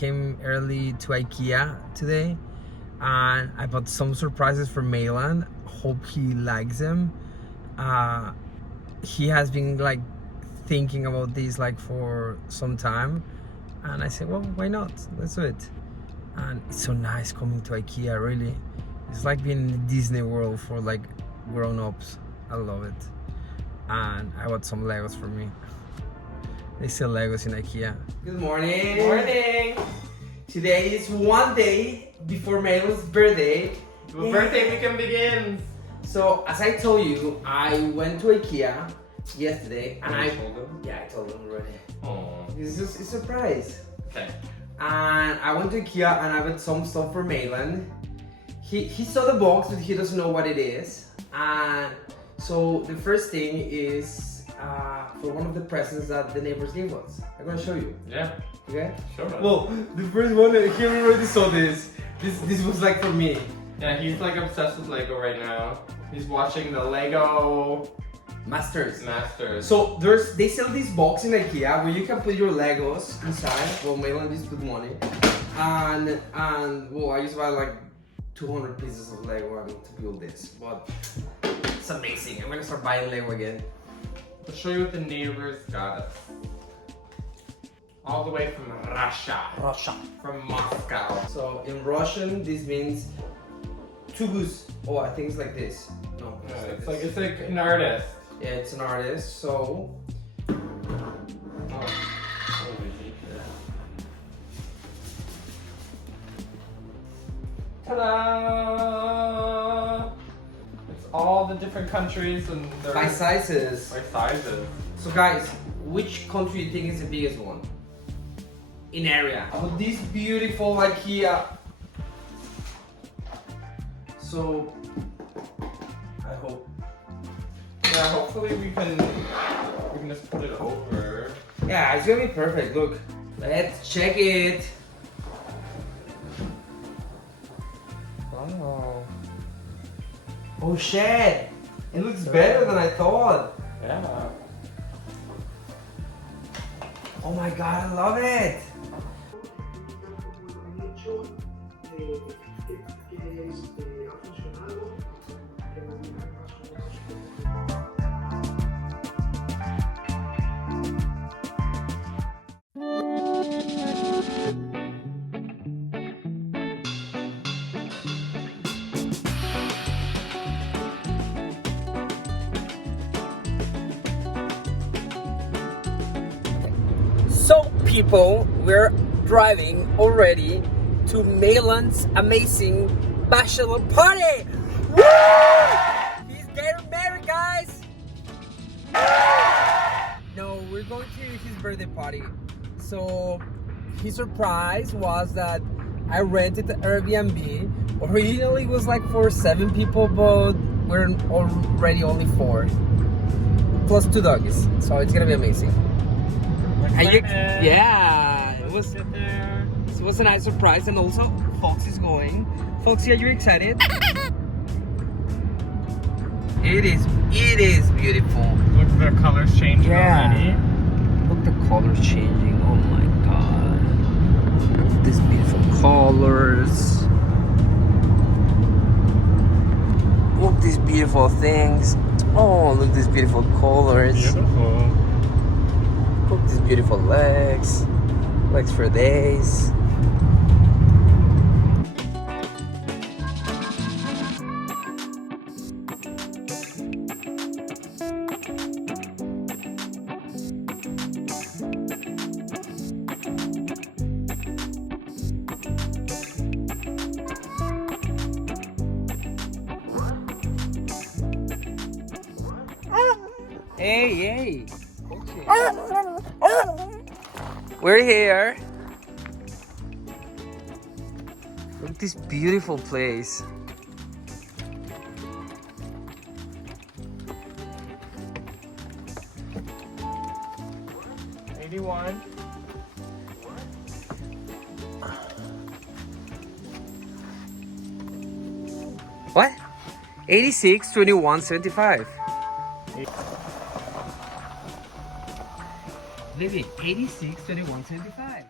came early to IKEA today, and I bought some surprises for Maylan. Hope he likes them. He has been like thinking about this like for some time, and I said, well, why not? Let's do it. And it's so nice coming to IKEA. Really, it's like being in Disney World for like grown-ups. I love it. And I bought some Legos for me. They sell Legos in IKEA. Good morning. Good morning. Today is one day before Maylan's birthday. The birthday weekend begins. So as I told you, I went to IKEA yesterday, and I told him. Yeah, I told him already. Oh. It's just a surprise. Okay. And I went to IKEA and I bought some stuff for Maylan. He saw the box, but he doesn't know what it is. And so the first thing is for one of the presents that the neighbors gave us. I'm gonna show you. Yeah. Okay? Sure. Well, the first one, he already saw this. This was like for me. Yeah, he's like obsessed with Lego right now. He's watching the Lego Masters. So So they sell this box in IKEA where you can put your Legos inside. Well, Maylan just put money. And well, I just buy like 200 pieces of Lego to build this. But it's amazing. I'm gonna start buying Lego again. I'll show you what the neighbors got us. All the way from Russia. From Moscow. So in Russian, this means tubus. Oh, I think it's like this. No, It's like an artist. Yeah, it's an artist. So. Oh. Ta-da! It's all the different countries and their By sizes. by sizes. So guys, which country do you think is the biggest one? In area. Oh, this beautiful IKEA. So, I hope. Yeah, hopefully we can just put it over. Yeah, it's gonna be perfect. Look, let's check it. Wow. Oh shit! It looks better than I thought. Yeah. Oh my god, I love it. So people, we're driving already to Maylan's amazing bachelor party! Woo! He's getting married, guys! No, we're going to his birthday party. So his surprise was that I rented the Airbnb. Originally it was like for 7 people, but we're already only 4. Plus 2 dogs. So it's gonna be amazing. Yeah, it was a nice surprise, and also Fox is going. Foxy, are you excited? It is beautiful. Look, the colors changing already. Look, the colors changing. Oh my god. Look at these beautiful colors. Look at these beautiful things. Oh, look at these beautiful colors. Beautiful. Look at these beautiful legs for days. Hey. We're here. Look at this beautiful place. $81. What? 86, 21, 75. Living 86, 21, 75.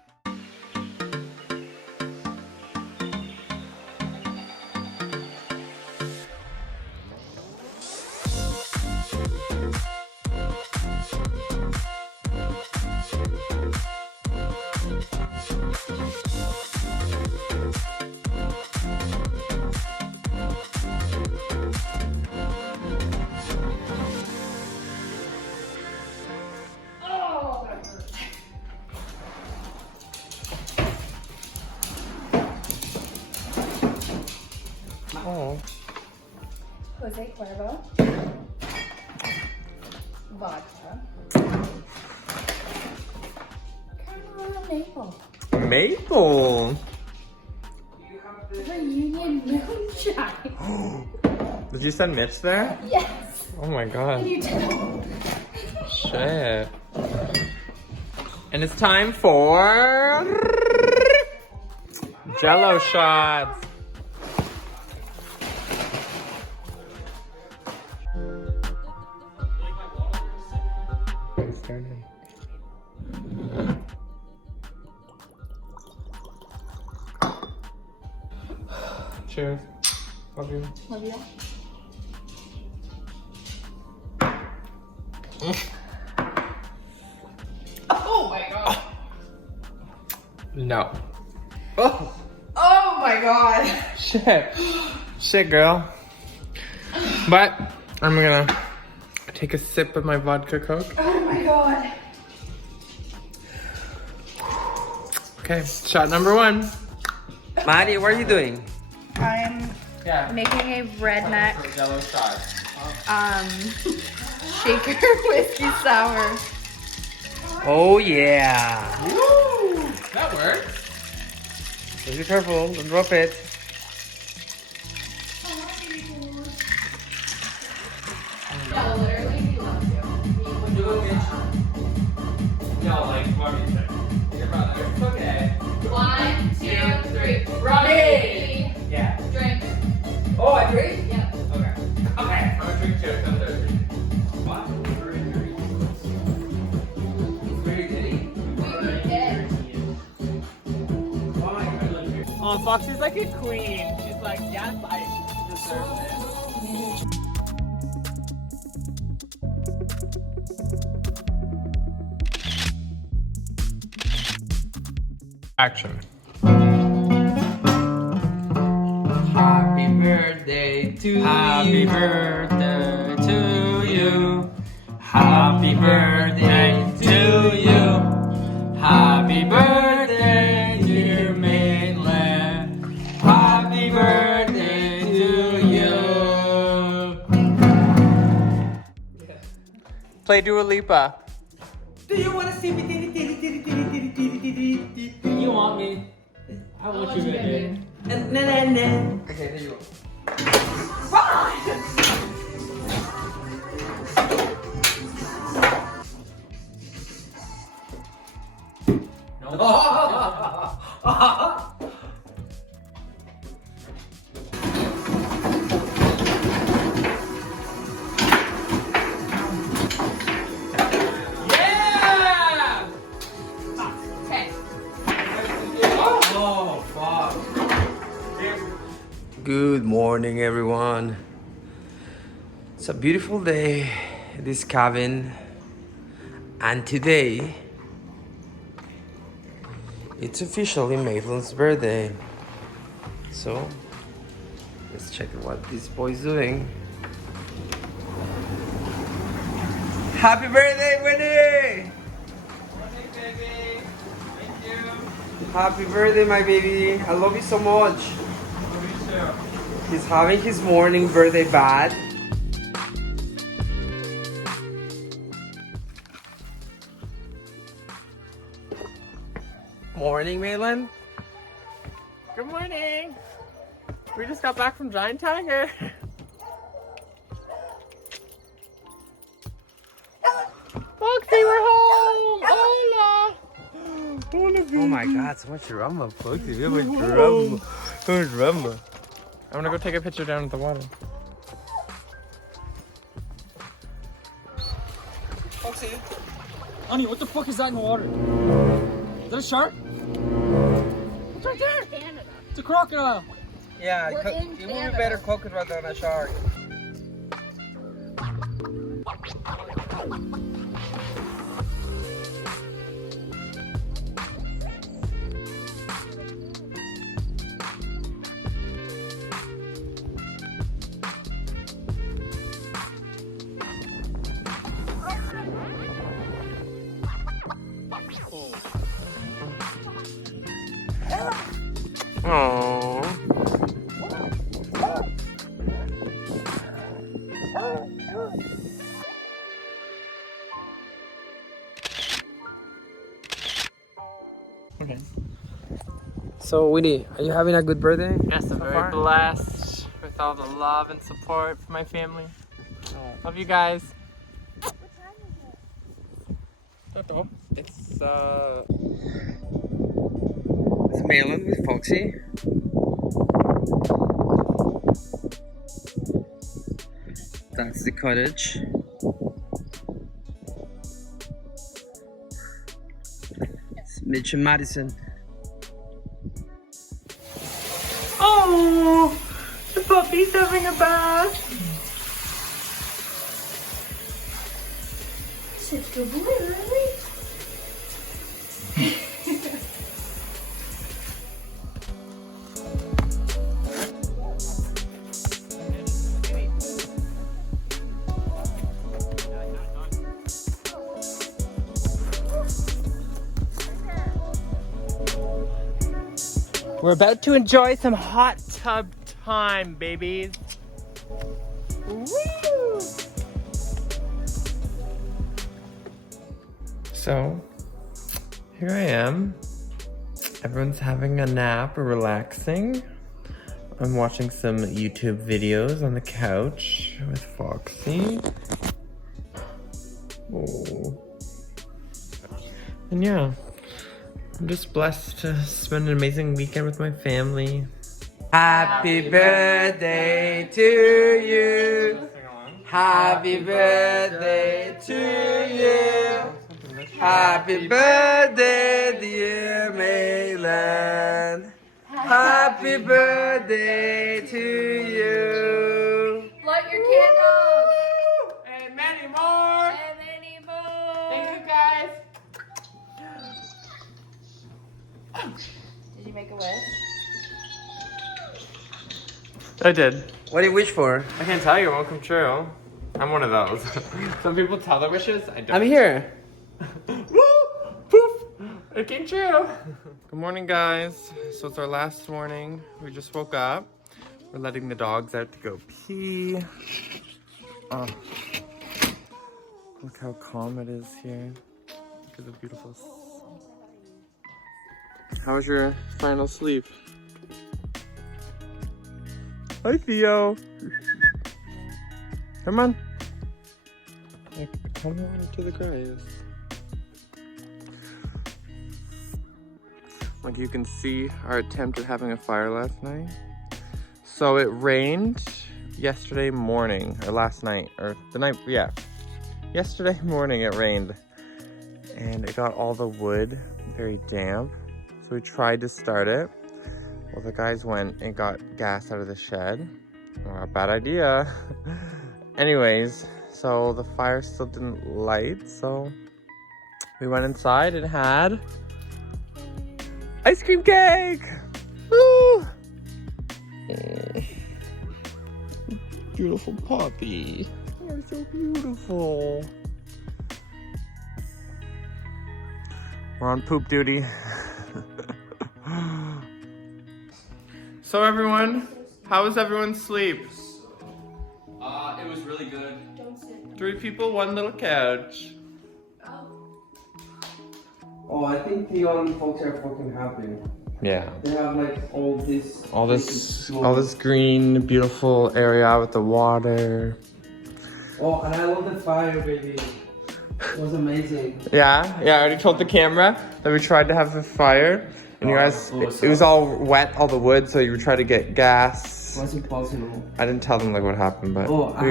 Oh. Jose Cuervo. Vodka. Caramel maple. Maple. Reunion moonshine. Did you send Mitch there? Yes. Oh my god. You too. Shit. And it's time for Jello shots. Cheers. Love you. Love you. Oh my god. No. Oh. Oh my god. Shit. Shit, girl. But I'm gonna take a sip of my vodka Coke. Oh my god. Okay, shot number 1. Maddie, what are you doing? I'm making a redneck Jello shot. shaker whiskey sour. Oh yeah. Woo! That works. Just be careful, don't drop it. No, literally, he loves you. No, like, what do you say? Your brother. Okay. 1, 2, 3. Ready. Yeah. Drink. Oh, I drink? Yep. Okay. Okay. I'm gonna drink too. What? Very diddy. Oh, Foxy's like a queen. She's like, yes, I deserve this. Action. Happy birthday to you. Happy birthday to you. Happy birthday to you. Happy birthday, dear Maitland. Happy birthday to you. Play Dua Lipa. Do you want to see me? You want me? I want what you gonna do. Na. Okay, there you go. Yeah! Okay. Oh, fuck. Good morning, everyone. It's a beautiful day at this cabin, and today it's officially Maitland's birthday. So let's check what this boy's doing. Happy birthday, Winnie! Morning, baby. Thank you. Happy birthday, my baby. I love you so much. Love you too. He's having his morning birthday bath. Morning, Maitland. Good morning. We just got back from Giant Tiger. Foxy, we're home. Hola. Oh my god, so much rumba, Foxy. We have much rumba. So much rumba. I'm gonna go take a picture down at the water. Foxy, honey, what the fuck is that in the water? Is that a shark? It's right there. Canada. It's a crocodile. Yeah, We're in it would be Canada. better crocodile than a shark. Aww. So, Winnie, are you having a good birthday? Yes, I'm very blessed with all the love and support from my family. Love you guys. It's It's Malin with Foxy. That's the cottage. It's Mitch and Madison. oh, the puppy's having a bath. Such a good boy, really? We're about to enjoy some hot tub time, babies. Woo! So, here I am. Everyone's having a nap or relaxing. I'm watching some YouTube videos on the couch with Foxy. Oh. And yeah. I'm just blessed to spend an amazing weekend with my family. Happy birthday to you. Happy birthday to you. Happy birthday, dear Maylan. Happy birthday to you. Light your candles. And many more. And many more. Thank you guys. Did you make a wish? I did. What do you wish for? I can't tell you, it won't come true. I'm one of those. Some people tell their wishes, I don't. I'm here. Woo! Poof! It came true. Good morning, guys. So it's our last morning. We just woke up. We're letting the dogs out to go pee. Oh. Look how calm it is here. Look at the beautiful sun. How was your final sleep? Hi, Theo. Come on. Come on to the grass. Like you can see our attempt at having a fire last night. So it rained yesterday morning, or last night, or the night, yeah. Yesterday morning it rained. And it got all the wood very damp. So we tried to start it. Well, the guys went and got gas out of the shed. Oh, bad idea. Anyways, so the fire still didn't light, so we went inside and had ice cream cake! Woo! Beautiful puppy. You're so beautiful. We're on poop duty. So everyone, how was everyone's sleep? It was really good. 3 people, 1 little couch. Oh, I think Theo and folks are fucking happy. Yeah. They have like all this green, beautiful area with the water. Oh, and I love the fire, baby. It was amazing. Yeah, I already told the camera that we tried to have the fire. And you guys, it was all wet, all the wood, so you would try to get gas. It was impossible. I didn't tell them like what happened, but... Oh, I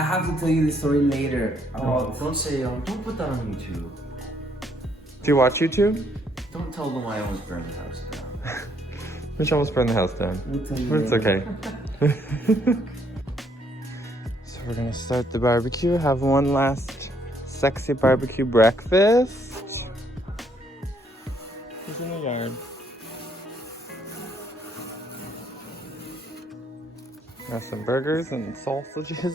have to tell you the story later. Oh, don't say, don't put that on YouTube. Do you watch YouTube? Don't tell them I almost burned the house down. Mitch almost burned the house down. We'll tell you But it's later. okay. So we're gonna start the barbecue, have one last sexy barbecue breakfast. He's in the yard. Got some burgers and sausages.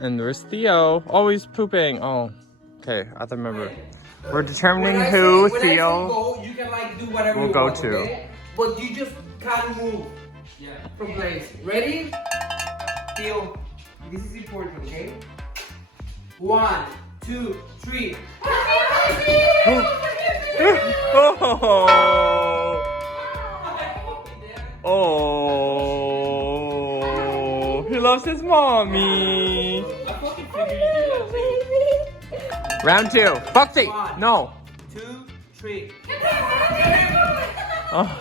And there's Theo, always pooping. Oh, okay, I have to remember. We're determining who Theo Go, you can like do whatever will you go want, to. okay? But you just can't move from place. Ready? Theo, this is important, okay? 1, 2, 3. Oh. Oh, he loves his mommy. I fucking figured you'd do that. Round 2. Foxy. No. 2, 3. Oh.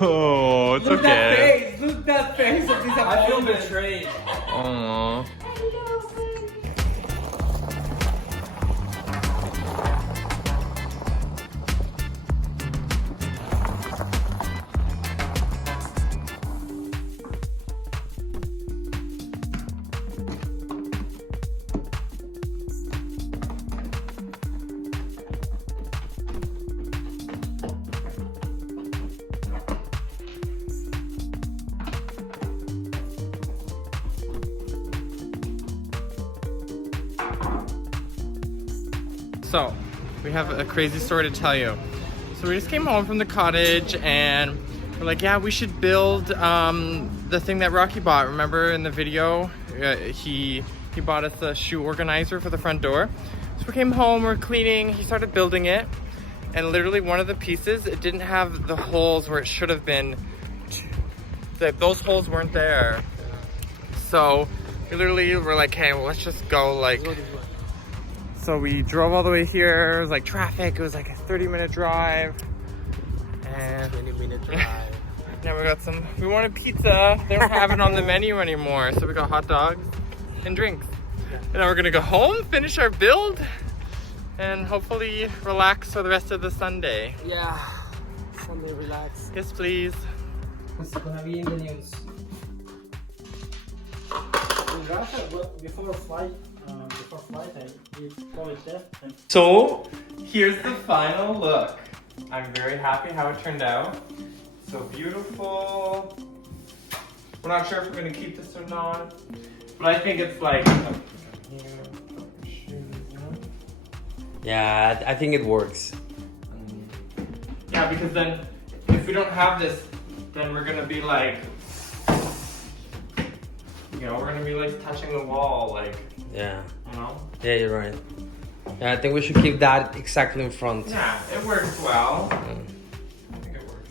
Oh, it's Look okay. that face! Look that face of I feel disappointment. betrayed. Aww. So, we have a crazy story to tell you. So we just came home from the cottage and we're like, yeah, we should build the thing that Rocky bought. Remember in the video, he bought us a shoe organizer for the front door. So we came home, we're cleaning, he started building it. And literally one of the pieces, it didn't have the holes where it should have been. Those holes weren't there. So we literally were like, hey, well, let's just go like. So we drove all the way here. It was like traffic. It was like a 30-minute drive. And 20-minute drive. now we wanted pizza. They don't have it on the menu anymore. So we got hot dogs and drinks. And now we're gonna go home, finish our build, and hopefully relax for the rest of the Sunday. Yeah. Sunday relax. Yes, please. What's gonna be in the news? In Russia, before flight, I did COVID test. So here's the final look. I'm very happy how it turned out. So beautiful. We're not sure if we're gonna keep this or not, but I think it's like. Yeah, I think it works. Yeah, because then if we don't have this, then we're gonna be like, we're gonna be like touching the wall, like, Yeah. you know? Yeah, you're right. Yeah, I think we should keep that exactly in front. Yeah, it works well. I think it works.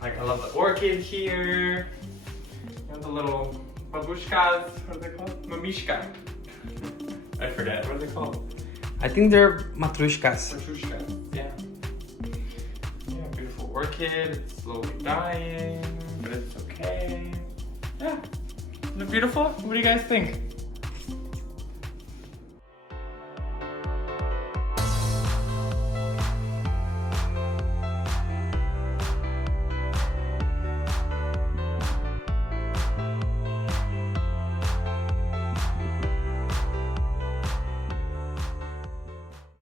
Like, I love the orchid here. And the little babushkas. What are they called? Mamishka. I forget. What are they called? I think they're matrushkas. Babushkas. Yeah. Yeah, beautiful orchid. It's slowly dying, but it's okay. Yeah. Isn't it beautiful? What do you guys think?